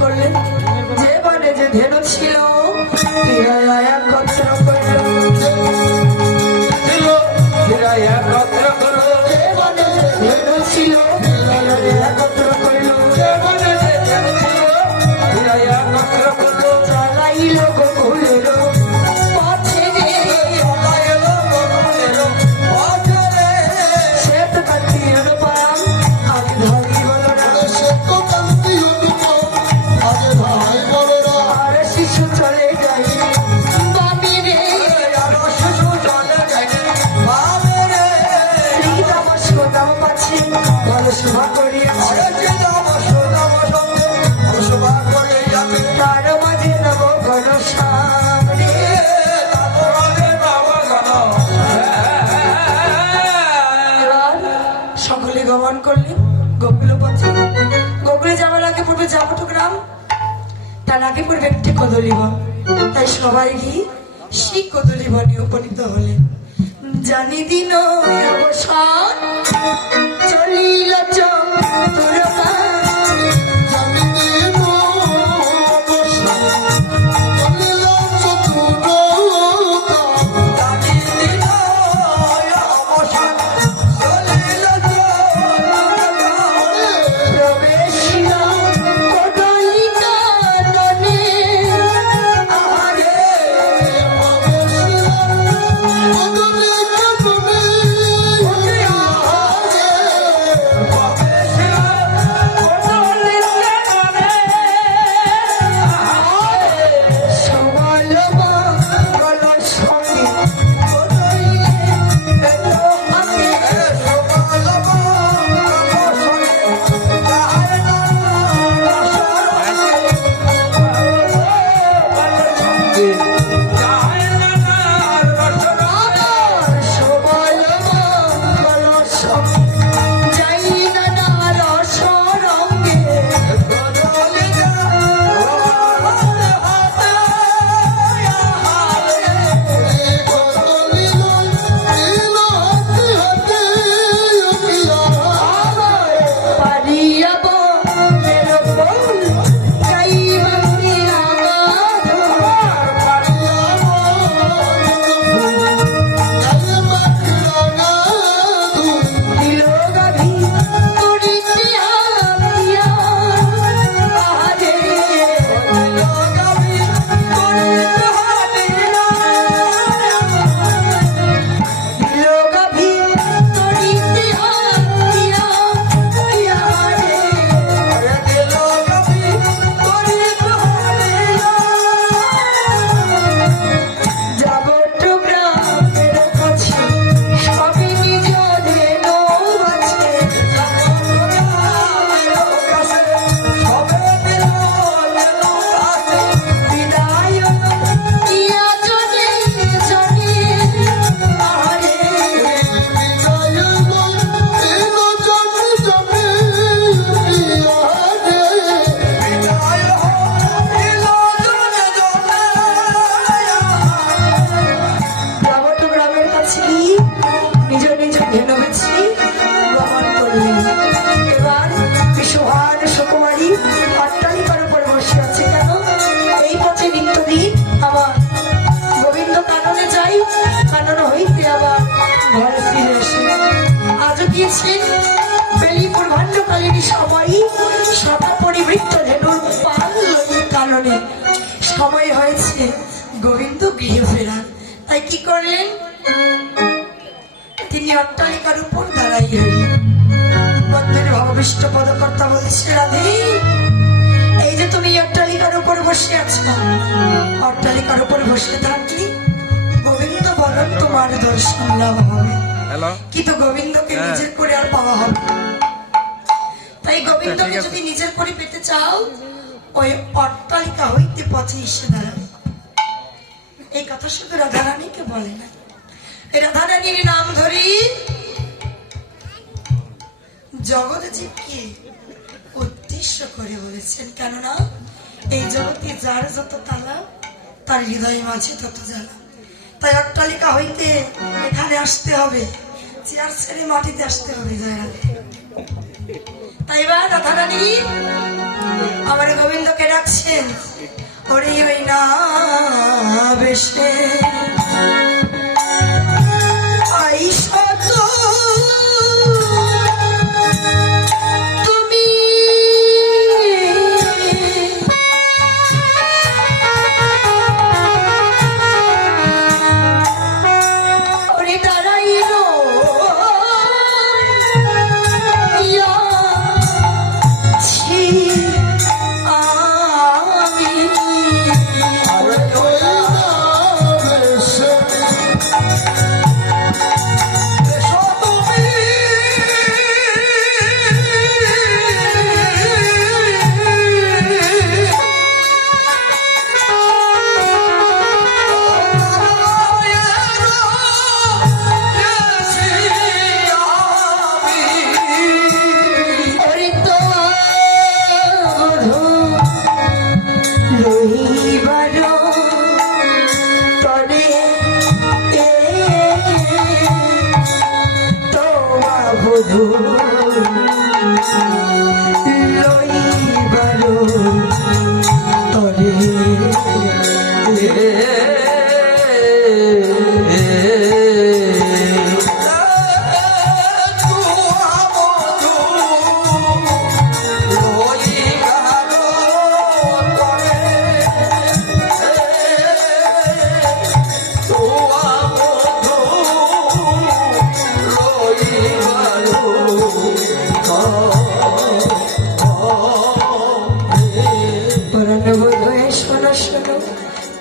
করলেন যে বনে যে ধেনু ছিল একত্র করল একত্র করো যে বনে যে ধেনু ছিল একত্র করল একত্র করো চালাইল গোকুলের পথে রে সে তো কান্তির পাম আগে ধরি বলো না আর শিশু চলে যায় বাবি রে আমার সোনাও পাচ্ছে ভালো শোভা করিয়াছে তার মাঝে নব ঘন সামনে এবার সকলে গমন করলেন গোকুল পথে গোকুলে যাওয়ার আগে পূর্বে যাবটগ্রাম তার আগে পূর্বে একটি কদলী বন তাই সবাই গিয়ে সেই কদলী বনে উপনীত হলেন জানি দিন অবসান চলিল চতুরতা সময় হয়েছে গোবিন্দ গৃহে ফেরার তাই কি করলেন তিনি অট্টালিকার উপর দাঁড়াই রইলেন বন্ধুরে ভগবিষ্ট পদকর্তা বলছে রাধে এই যে তুমি অট্টালিকার উপর বসে আছো অট্টালিকার উপর বসে থাকলি গোবিন্দ বলেন তোমার দর্শন লাভ হবে কিন্তু গোবিন্দকে নিজের করে আর পাওয়া হবে তাই গোবিন্দকে যদি নিজের করে পেতে চাও ওই অট্টালিকা হইতে পথে এসে দাঁড়াবে এই কথা শুধু রাধারানীকে বলে না রাধারানীর নাম ধরি জগৎ জীবকে উদ্দেশ্য করে বলেছেন কেননা এই জগতে যার যত তালা তার হৃদয় মাঝে তত জ্বালা তাই অট্টালিকা হইতে এখানে আসতে হবে চেয়ার ছেড়ে মাটিতে আসতে হবে জয় রাধে তাই বা রাধারানী আমার গোবিন্দকে ডাকছেন, ওরে ওই না বেশে আইসা তো তুমি ওরে দাঁড়াইলো ছি আমি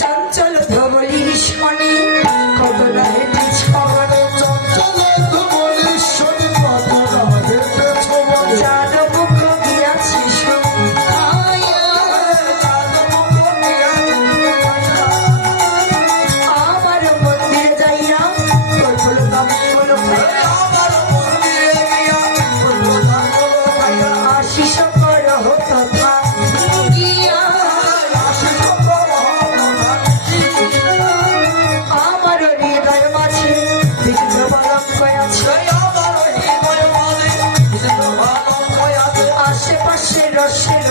চঞ্চল ধবলি শনি কত না হেঁটেছ চাঁদ মুখ গিয়াছিস আমার মন্দিরে যাইয়া তোর আশিস কর তথা আমার হৃদয় মাঝে বিচিত্র বালক আছে আশেপাশে রসের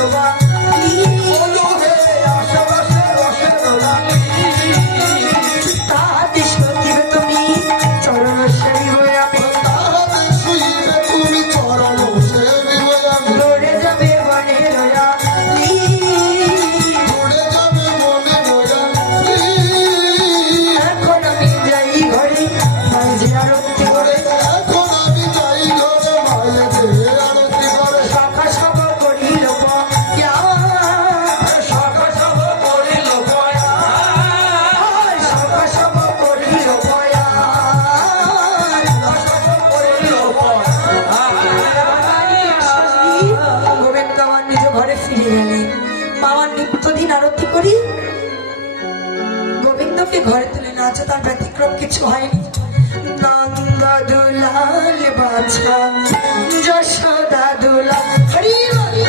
তাহাতে সতীব তুমি চরণ সেবিব আমি লড়ে যাবে বনে রয়া এখন আমি যাই ঘরে মাঝে আরতি করে সখা সব করিল সখা সব করিল গোবিন্দ আমার নিজ ঘরে ফিরে গেলেন। মামার নিত্যদিন আরতি করি, গোবিন্দকে ঘরে তুলে নাচে, তার ব্যতিক্রম কিছু হয়নি। নন্দ দুলাল বাছা যশোদা দুলাল হরি হরি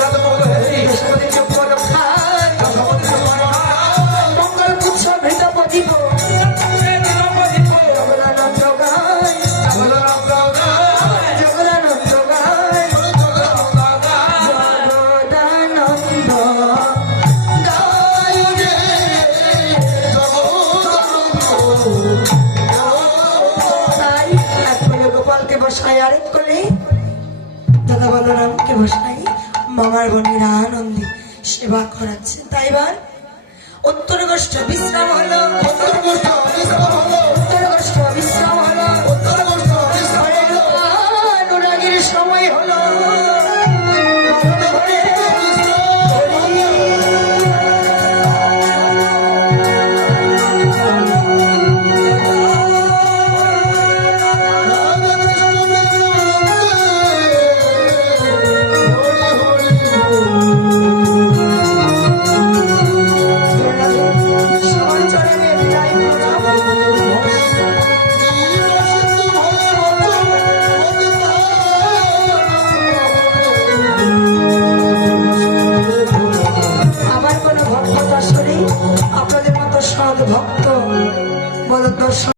দশমতি চুপ খায় মঙ্গল পুচ্ছ ভৃত পদিব জগদানন্দ গায় জগদানন্দ গায় জগদানন্দ গায় রে তাই এক কোলে গোপালকে বসায় আরেক কোলে দাদা বলরামকে বসাই মামার বোনেরা আনন্দে সেবা করাচ্ছে তাই বার উত্তর গোষ্ঠ বিশ্রাম হলো